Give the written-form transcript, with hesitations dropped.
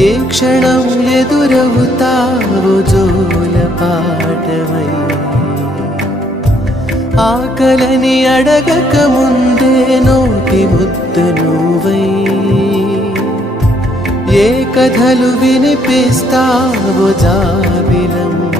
ఏ క్షణం ఎదురవుతావో జోల పాటవై ఆకలని అడగక ముందే నోటి ముద్దు నువ్వై ఏ కథలు వినిపిస్తావో జాబిలమ్మ